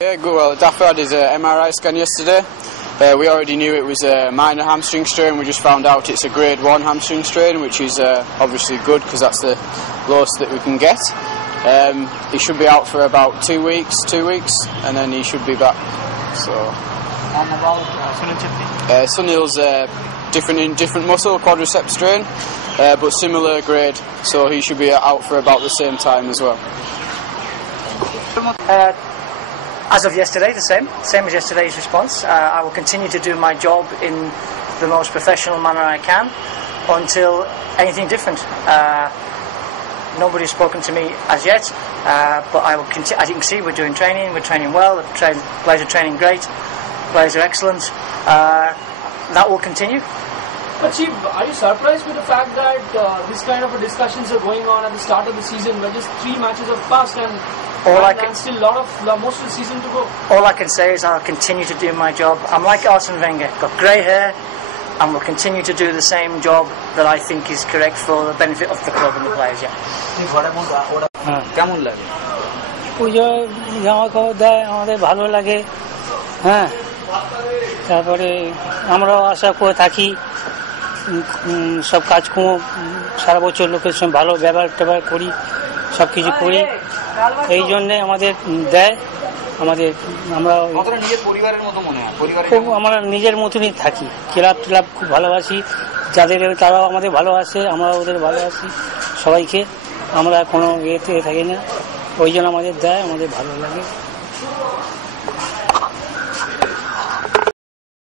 Yeah, good. Well, Daffy had his MRI scan yesterday. We already knew it was a minor hamstring strain. We just found out it's a grade 1 hamstring strain, which is obviously good because that's the lowest that we can get. He should be out for about 2 weeks, and then he should be back. So. And about Sunil Chhetri? Sunil's different muscle, quadriceps strain, but similar grade, so he should be out for about the same time as well. As of yesterday, the same as yesterday's response. I will continue to do my job in the most professional manner I can until anything different. Nobody's spoken to me as yet, but I will continue. As you can see, we're doing training. We're training well. The players are training great. Players are excellent. That will continue. But Chief, are you surprised with the fact that this kind of discussions are going on at the start of the season, when just 3 matches have passed and still most of the season to go? All I can say is I'll continue to do my job. I'm like Arsene Wenger, got grey hair, and will continue to do the same job that I think is correct for the benefit of the club and the players. Yeah. কেমন লাগে? পুজো জামা কাপড় দেয়, আমাদের ভালো লাগে। হ্যাঁ, তারপরে আমরাও আশা করে থাকি সব কাজকর্ম সারা বছর লোকের সঙ্গে ভালো ব্যবহার করি, সব কিছু করি, এই জন্যে আমাদের দেয়। আমরা খুব আমরা নিজের মতনই থাকি, ক্লাব খুব ভালোবাসি, যাদের তারাও আমাদের ভালোবাসে, আমরা ওদের ভালোবাসি, সবাইকে আমরা কোনো ইয়েতে থাকি না, ওই জন্য আমাদের দেয়, আমাদের ভালো লাগে।